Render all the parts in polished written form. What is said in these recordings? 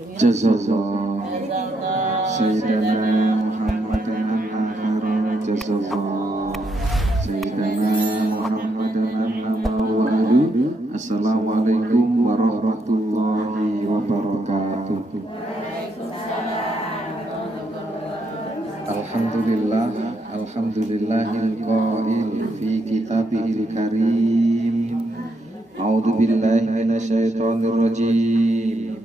Jazallah Sayyidina Muhammadan al-akhara. Jazallah Sayyidina Muhammadan al-akhara. Assalamualaikum warahmatullahi wabarakatuh. Alhamdulillah, alhamdulillahil qail fi kitabihil karim. A'udzu billahi minasyaitonir rajim.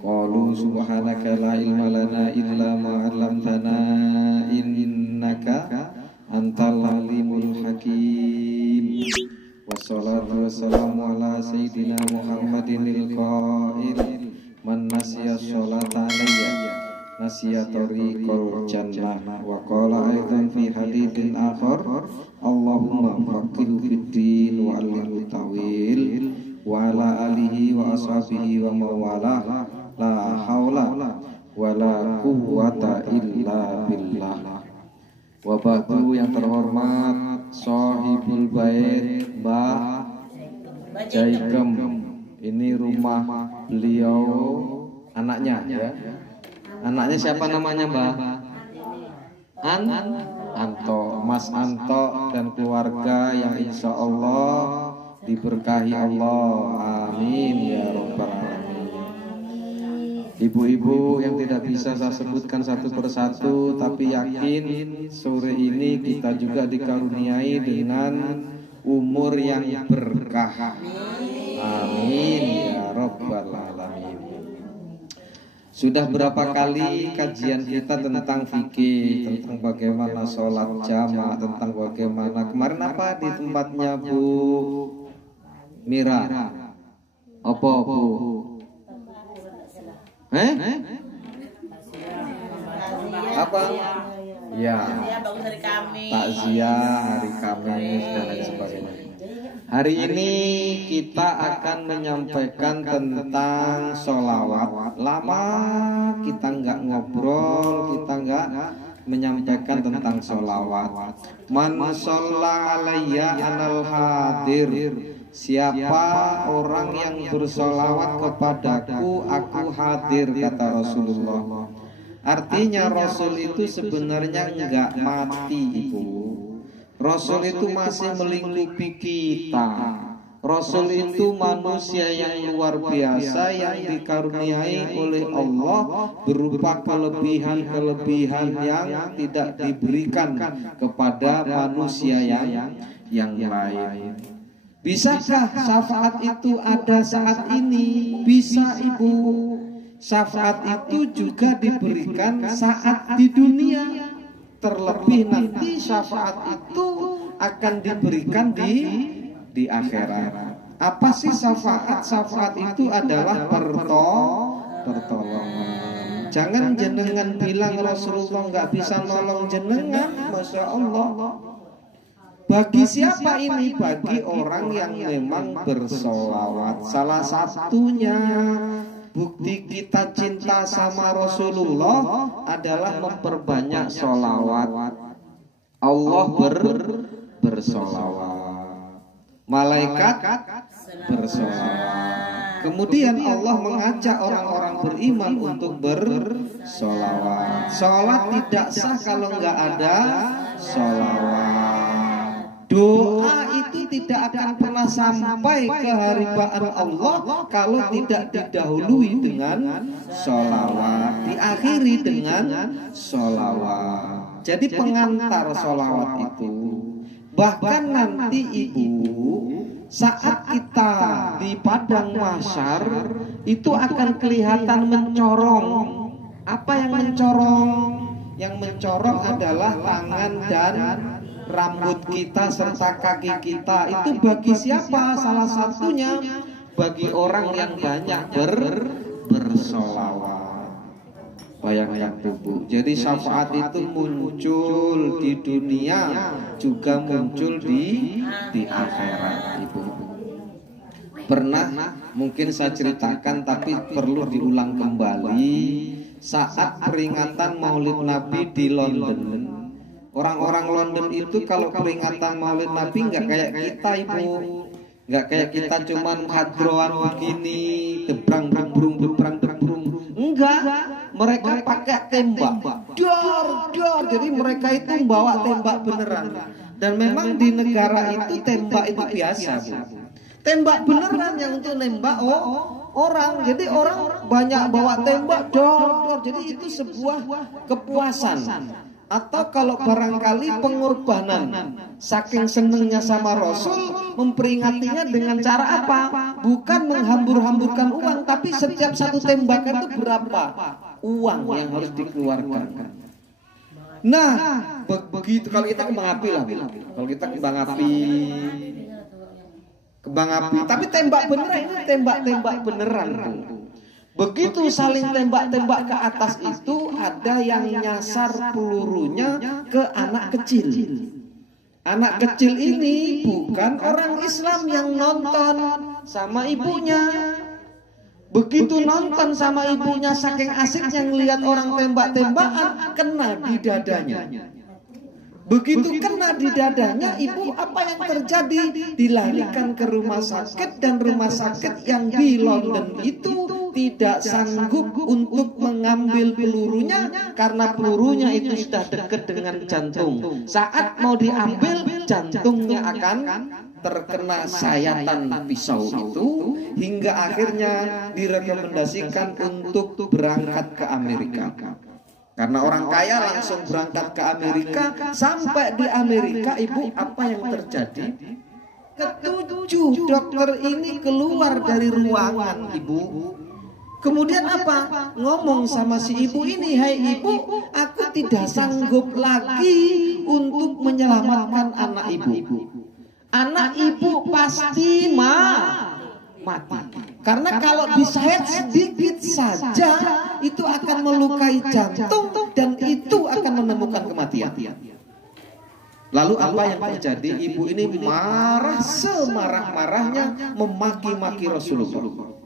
Qalu subhanaka la ilma lana illa ma 'allamtana innaka antal alimul hakim. Wassalatu wassalamu ala sayyidina Muhammadinil qail man nasiya sholata alayya nasiya tariqal jannah. Wa qala aidan fi haditsin akhar Allahumma faqihhu fid din wa 'allimhu tawil wa ala alihi wa ashabihi wa mawalah. La haula wa la quwwata illa billah. Wa ba'du, yang terhormat Shahibul Bait Mbah Jaikem. Ini rumah beliau, anaknya ya. Anaknya siapa namanya, Mbah? Anto, Mas Anto dan keluarga yang insya Allah diberkahi Allah. Amin ya rabbal alamin. Ibu-ibu yang tidak bisa saya sebutkan satu persatu, tapi yakin sore ini kita juga dikaruniai dengan umur yang berkah. Amin ya rabbal alamin. Sudah berapa kali kajian kita tentang fikih, tentang bagaimana sholat jamaah, tentang bagaimana kemarin apa di tempatnya Bu Mira? Apa Bu? Apa? Ya, takziah hari Kamis dan lain sebagainya. Hari ini kita akan menyampaikan tentang sholawat. Lama kita nggak ngobrol, kita nggak menyampaikan tentang sholawat. Man sholla alayya anal hadir. Siapa orang yang bersolawat kepadaku, aku hadir, kata Rasulullah. Artinya Rasul itu sebenarnya enggak mati, Ibu. Rasul itu masih melingkupi kita. Rasul itu manusia yang luar biasa, yang dikaruniai oleh Allah berupa kelebihan-kelebihan yang tidak diberikan kepada manusia yang lain. Bisakah syafaat itu ada saat ini? Bisa, Ibu. Syafaat itu juga diberikan saat di dunia. Terlebih nanti syafaat itu akan diberikan di akhirat. Apa sih syafaat? Syafaat itu adalah pertolongan. Jangan jenengan bilang Rasulullah nggak bisa nolong jenengan. Masya Allah. Bagi siapa ini? Bagi orang yang memang bersolawat. Salah satunya bukti kita cinta sama Rasulullah adalah memperbanyak solawat. Allah bersolawat, malaikat bersolawat. Kemudian Allah mengajak orang-orang beriman untuk bersolawat. Sholat tidak sah kalau nggak ada solawat. Doa itu tidak akan pernah sampai ke haribaan Allah kalau tidak didahului dengan sholawat, diakhiri dengan sholawat. Jadi pengantar sholawat itu. Bahkan nanti Ibu, saat kita di padang mahsyar itu akan kelihatan mencorong. Apa yang mencorong? Yang mencorong adalah tangan dan rambut kita serta kaki kita. Itu bagi siapa? Salah satunya bagi orang yang banyak bersolawat. Bayangkan Bu. Jadi syafaat itu muncul di dunia, juga muncul di akhirat, Ibu. Pernah mungkin saya ceritakan, tapi perlu diulang kembali. Saat peringatan Maulid Nabi di London, orang-orang London itu kalau peringatan Maulid Nabi nggak kayak kita, Ibu. Nggak kayak kita cuman hadroan begini, debrang debrung. enggak, mereka pakai tembak. Dar. Jadi mereka itu bawa tembak beneran. Dan memang di negara itu tembak itu biasa, Bu. Tembak beneran yang untuk nembak orang. Jadi orang banyak bawa tembak. Dar. Jadi itu sebuah kepuasan. Atau kalau barangkali pengorbanan. Saking senengnya sama Rasul, memperingatinya dengan cara apa? Bukan menghambur-hamburkan uang, tapi setiap satu tembakan itu berapa uang yang harus dikeluarkan. Nah, begitu kalau kita kembang api lah. Kalau kita kembang api. Tapi tembak beneran, ini tembak beneran. Begitu saling tembak-tembak ke atas itu, ada yang nyasar pelurunya ke anak kecil. Anak kecil ini bukan orang Islam yang nonton sama ibunya. Begitu nonton sama ibunya, saking asiknya ngelihat orang tembak-tembakan, kena di dadanya. Begitu kena di dadanya, ibu apa yang terjadi? Dilarikan ke rumah sakit, dan rumah sakit yang di London itu tidak sanggup untuk mengambil pelurunya karena pelurunya itu sudah dekat dengan jantung. Saat mau diambil, jantungnya akan terkena sayatan pisau itu, hingga akhirnya direkomendasikan untuk berangkat ke Amerika. Karena orang kaya langsung berangkat ke Amerika. Sampai di Amerika, ibu, apa yang terjadi? Ketujuh dokter ini keluar dari ruangan, ibu. Kemudian apa? Ngomong sama si ibu ini, "Hai ibu, aku tidak sanggup lagi untuk menyelamatkan anak ibu. Anak ibu pasti mati. Karena kalau disayat sedikit saja, itu akan melukai jantung dan itu akan menemukan kematian." Lalu apa yang terjadi? Ibu ini marah semarah-marahnya, memaki-maki Rasulullah.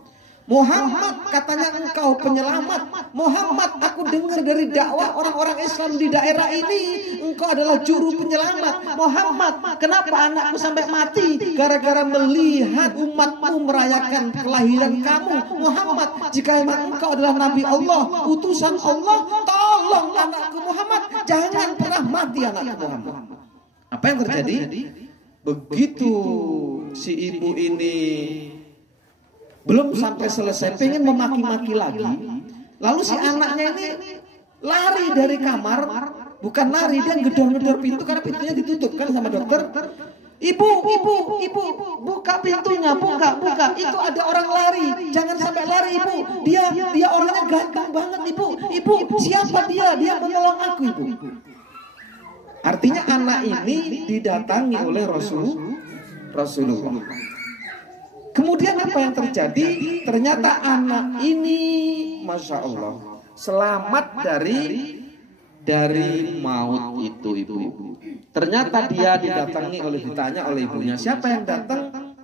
"Muhammad, katanya engkau penyelamat. Muhammad, aku dengar dari dakwah orang-orang Islam di daerah ini, engkau adalah juru penyelamat. Muhammad, kenapa anakku sampai mati? Gara-gara melihat umatmu merayakan kelahiran kamu. Muhammad, jika memang engkau adalah Nabi Allah, utusan Allah, tolong anakku Muhammad, jangan pernah mati anakku Muhammad." Apa yang terjadi? Begitu si ibu ini belum sampai selesai, pengen memaki-maki lagi, lalu si anaknya ini lari dari kamar. Bukan lari, dia ngedor-ngedor pintu karena pintunya ditutup kan sama dokter. Ibu, buka pintunya, buka. Itu ada orang lari, jangan sampai lari ibu. Dia orangnya ganteng banget ibu. Siapa dia? Dia menolong aku ibu. Artinya anak ini didatangi oleh Rasulullah. Kemudian apa yang terjadi? Ternyata anak ini, Masya Allah, selamat dari maut itu ibu. Ternyata dia ditanya oleh ibunya. Siapa yang datang?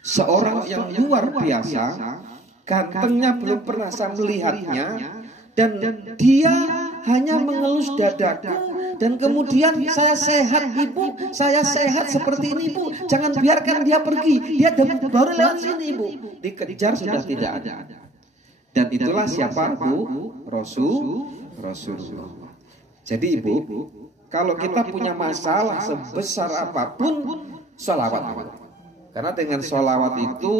Seorang yang luar biasa, gantengnya belum pernah saya melihatnya, dan dia hanya mengelus dadaku. Dan kemudian, "Saya sehat ibu, saya sehat seperti ini ibu, jangan biarkan dia pergi, dia baru lewat sini ibu." Dikejar sudah tidak ada. Dan itulah siapa bu? Rasulullah. Jadi ibu, kalau kita punya masalah sebesar apapun, sholawat. Karena dengan sholawat itu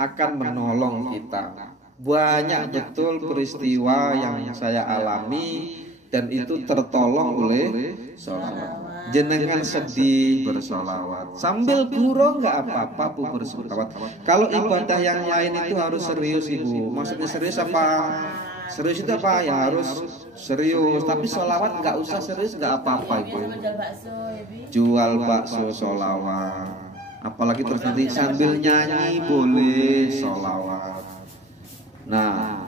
akan menolong kita. Banyak betul peristiwa yang saya alami, dan itu tertolong oleh sholawat. Jenengan sedih bersolawat, sambil gurau nggak apa-apa bu bersolawat. Kalau ibadah yang lain itu harus serius ibu. Maksudnya serius apa? Serius itu apa? Ya harus serius. Tapi sholawat nggak usah serius, nggak apa-apa ibu. Jual bakso sholawat. Apalagi terus nanti sambil nyanyi boleh sholawat. Nah,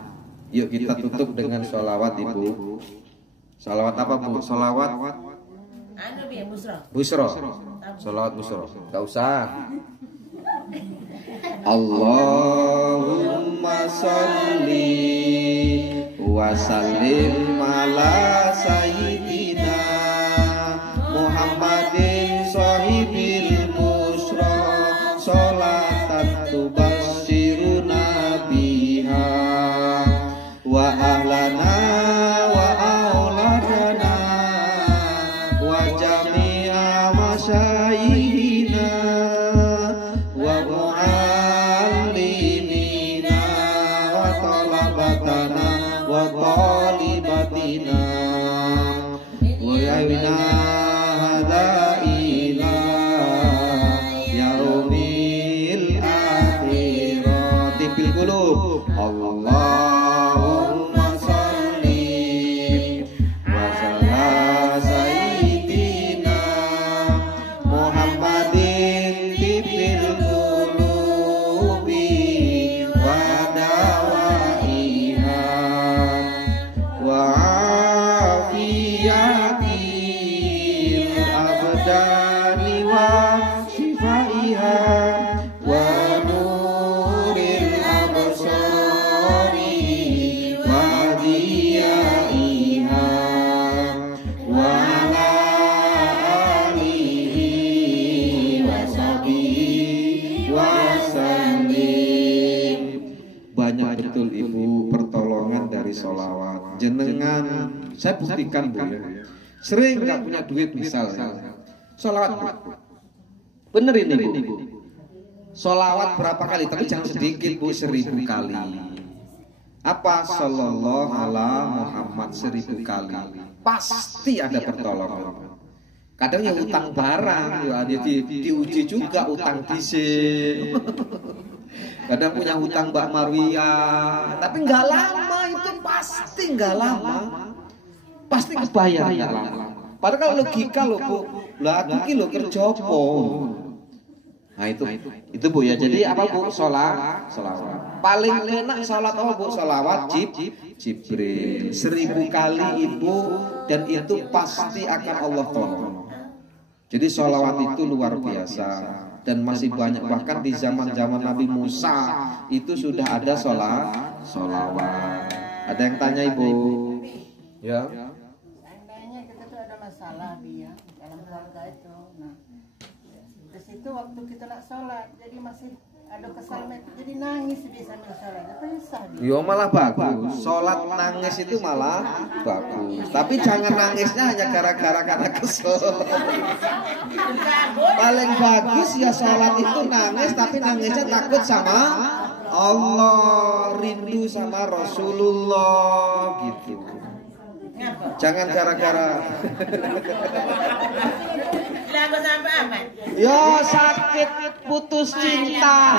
yuk kita tutup dengan sholawat ibu. Sholawat apa bu? Sholawat Busro. Sholawat Busro. Gak usah. Allahumma sholli wa sallim ala sayyidina Muhammadin sahibil busra, sholatan tubassiruna biha wa talabatana wa talibatina wa yawina hadza ila yaumil akhirati bil qulub. Allahumma shalli wa ala sayyidina Muhammadin bil qulubi wa dawaiha wa afiyatil abdani wa shifaiha wa nuril absari wa diyaiha wa ala alihi wa sahbihi wa sallim. Banyak betul Ibu pertolongan dari sholawat jenengan. Saya buktikan Bu ya, sering nggak punya duit misalnya sholawat Bu. Bener ini Bu, sholawat berapa kali, tapi jangan sedikit Bu, 1000 kali. Apa? Sallallahu ala Muhammad 1000 kali, pasti ada pertolongan. Kadang ya utang barang ya diuji juga, utang dhisik. Kadang punya hutang Mbak Marwiyah, tapi nggak lama, itu pasti nggak lama, pasti kebayar nggak lama. Padahal kalau logika loh Bu, lah aku ki lho kerja apa? Nah itu Bu ya. Jadi apa Bu? Sholawat. Paling enak sholat apa Bu? Sholawat Jibril 1000 kali Ibu, dan itu pasti akan Allah tolong. Jadi sholawat itu luar biasa. Dan masih banyak, bahkan di zaman Nabi Musa itu sudah ada sholawat. Ada yang tanya Ibu? Ya. Seandainya kita tuh ada masalah dia dalam keluarga itu, nah di situ waktu kita nak sholat, jadi masih ada kesal, jadi nangis dia sambil sholat, apa susah dia? Yo malah bagus, sholat nangis itu malah bagus. Tapi jangan nangisnya hanya gara-gara karena kesel. Paling bagus ya sholat itu nangis, tapi nangisnya takut sama Allah, rindu sama Rasulullah gitu. Jangan gara-gara yo sakit putus cinta.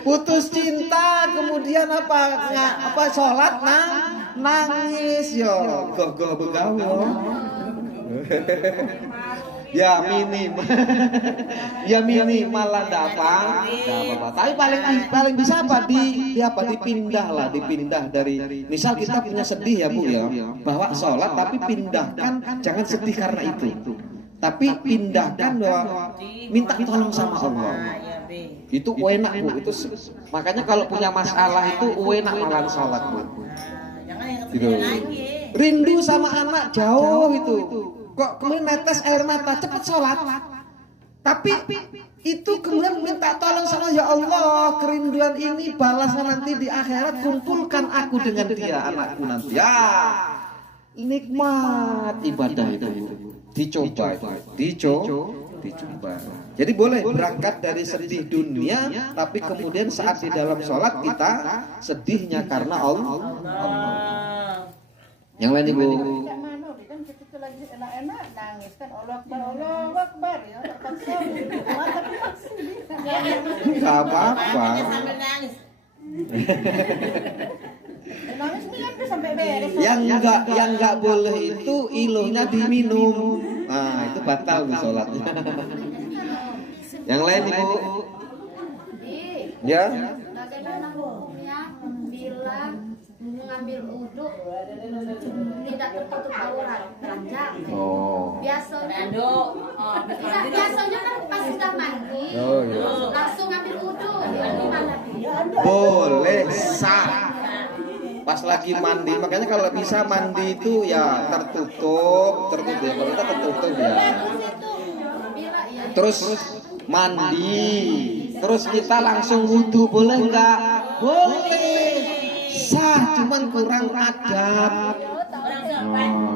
Putus cinta kemudian apa sholat nangis yo goh begawe yo. Ya minimal lah enggak apa. Tapi paling bisa apa dipindah dari, misal kita punya sedih ya Bu ya, bahwa sholat tapi pindahkan, jangan sedih karena itu, tapi pindahkan bahwa minta tolong sama Allah. Itu enak Bu, itu makanya kalau punya masalah itu enak malah sholat Bu. Gitu. Rindu sama anak jauh itu, kok kemudian netes air mata, cepat sholat. Tapi itu kemudian minta tolong sama ya Allah, kerinduan ini balasnya nanti di akhirat, kumpulkan aku dengan dia, anakku nanti. Ya, nikmat ibadah itu. Dicoba. Jadi boleh berangkat dari sedih dunia, tapi kemudian saat di dalam sholat kita sedihnya karena Allah. Yang lain Ibu. Kan kita tuh lagi enak-enak nangis kan, Allah Akbar ya, terpaksa. Enggak apa-apa. Nangis nih kan sampai beres. Yang enggak boleh itu ilohnya diminum. Nah, itu batal nih sholatnya. Yang lain Ibu. Ya. Bagaimana hukumnya bila mengambil uduk tidak tertutup aurat, telanjang? Oh. Biasanya kan pas sudah mandi, langsung ambil uduk. Gimana? Boleh sah. Pas lagi mandi, makanya kalau bisa mandi itu ya tertutup ya. Kalau kita tertutup ya. Terus mandi, terus kita langsung wudhu, boleh enggak? Boleh. Sah, cuman kurang adab.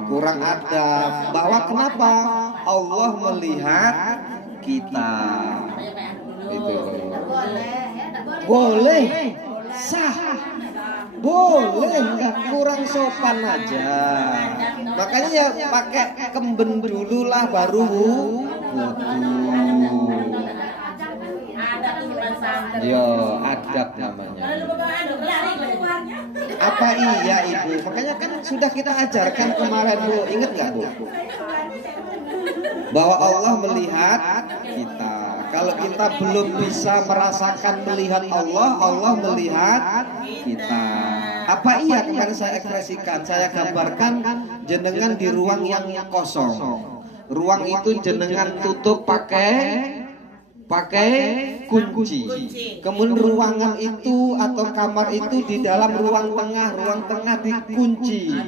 Kurang adab. Bahwa kenapa? Allah melihat kita. Itu. Boleh. Sah. Boleh, nggak kurang sopan aja. Makanya ya pakai kemben dulu lah baru wudu. Yo, adab namanya. Apa iya Ibu? Makanya kan sudah kita ajarkan kemarin Bu, ingat nggak Bu? Bahwa Allah melihat kita. Kalau kita belum bisa merasakan melihat Allah, Allah melihat kita. Apa iya kemarin saya ekspresikan, saya gambarkan jenengan di ruang yang kosong. Ruang itu jenengan tutup pakai kunci. Kemudian ruangan itu atau kamar itu di dalam ruang tengah dikunci.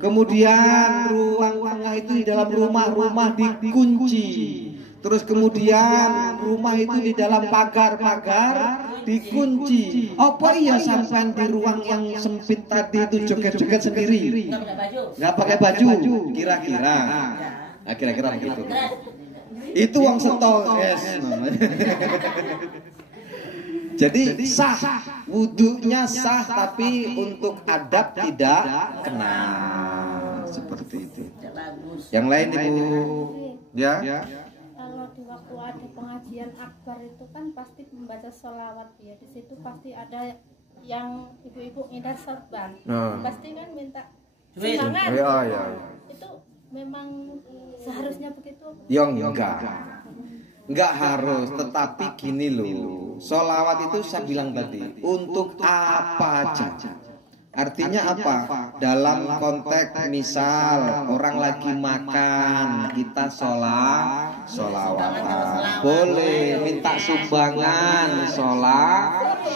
Kemudian ruang tengah itu di dalam rumah dikunci. Terus kemudian rumah itu di dalam pagar dikunci. Apa iya sampean di ruang yang sempit tadi itu joget-joget sendiri? Nggak pakai baju? Kira-kira. Nah, kira-kira begitu. Itu wong stres. Jadi sah, wudunya sah, tapi untuk adab tidak kena. Seperti itu. Yang lain Ibu, ya? Kalau di waktu ada pengajian akbar itu kan pasti membaca sholawat ya. Di situ pasti ada yang ibu-ibu ngidar sorban. Pasti kan minta sumbangan. Ya. Itu memang seharusnya begitu? Ya enggak harus, tetapi gini loh, sholawat itu saya bilang tadi untuk apa aja. Artinya apa? Dalam konteks misal orang lagi makan, kita sholawatan. Boleh minta sumbangan, sholawatan.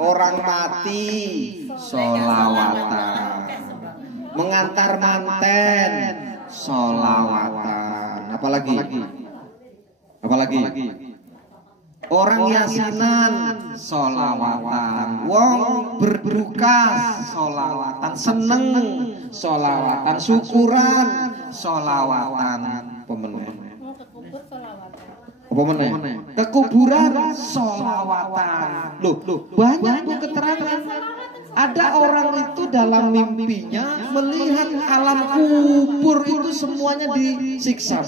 Orang mati, sholawatan. Mengantar manten, sholawatan. Apalagi? Orang yasinan, sholawatan. Wong berduka, sholawatan. Seneng, sholawatan. Syukuran, sholawatan. Pemenuh. Mau ke kubur sholawatan. Ke kuburan, sholawatan. Loh, banyak tuh keterangan. Ada orang itu dalam mimpinya melihat alam kubur itu semuanya disiksa.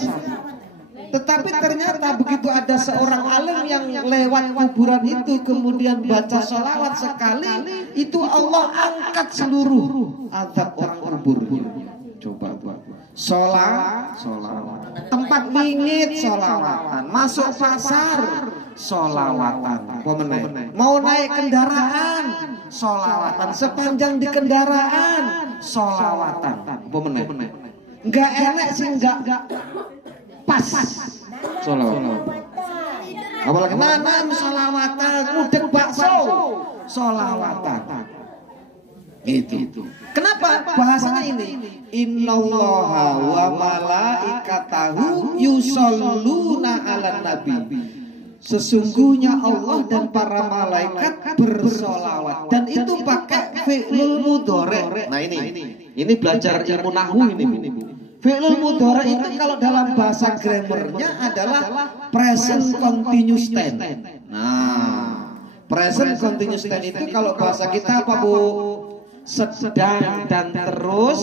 Tetapi ternyata begitu ada seorang alim yang lewat kuburan itu kemudian baca sholawat sekali, itu Allah angkat seluruh azab orang kubur. Coba sholawat, tempat mingit sholawatan, masuk pasar sholawatan, mau naik kendaraan sholawatan, sepanjang di kendaraan sholawatan, nggak enak sih, nggak pas sholawatan. Apalagi nanam sholawatan, mudek bakso sholawatan. Itu. Kenapa bahasanya ini? Innallaha wa malaikatahu yusholluna 'alan nabi. Sesungguhnya Allah dan para malaikat bersolawat, dan itu pakai fi'lul mudhari'. Nah ini belajar ilmu nahwu ini. Fi'lul mudhari' itu kalau dalam bahasa grammarnya adalah present continuous tense. Nah, present continuous tense itu kalau bahasa kita apa Bu? Sedang dan terus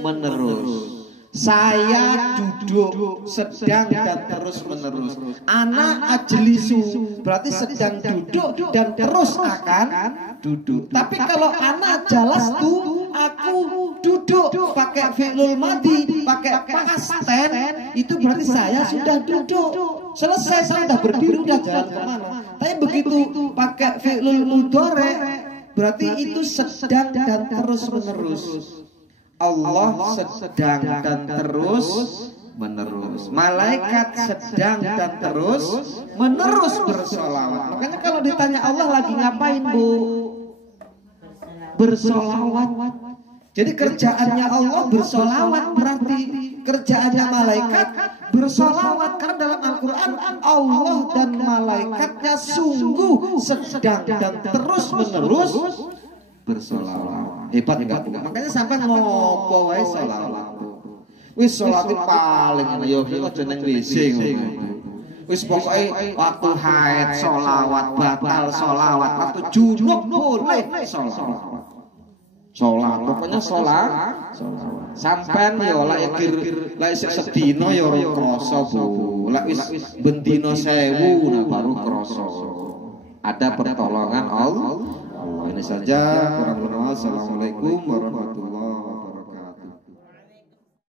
menerus. Saya duduk, sedang dan terus menerus. Ana ajlisu, berarti sedang duduk dan terus akan duduk. Tapi kalau ana jalas tuh, aku duduk, pakai fi'lul madhi, pakai past tense, itu berarti saya sudah duduk. Selesai, saya sudah berdiri, sudah jalan kemana. Tapi begitu pakai fi'lul mudhari', berarti itu sedang dan terus menerus. Allah sedang dan terus menerus. Malaikat sedang dan terus menerus bersolawat. Makanya kalau ditanya Allah lagi ngapain Bu? Bersolawat. Jadi kerjaannya Allah bersolawat, berarti kerjaannya malaikat bersolawat. Karena dalam Al-Quran Allah dan malaikatnya sungguh sedang dan terus menerus bersolawat. Hebat enggak Bu? Makanya sampai ngopo wae solawat. Wis sholat paling enak yo aja nang WC ngono. Wis pokoke waktu haid sholawat, batal sholawat, waktu junub boleh sholawat. Sholat, pokoknya sholat. Sampean yo lek isih sedina yo ora krasa, Bu. Lek wis bendina 1000 nah baru krasa. Ada pertolongan Allah. Ini saja, kurang lebih. Assalamualaikum warahmatullahi wabarakatuh.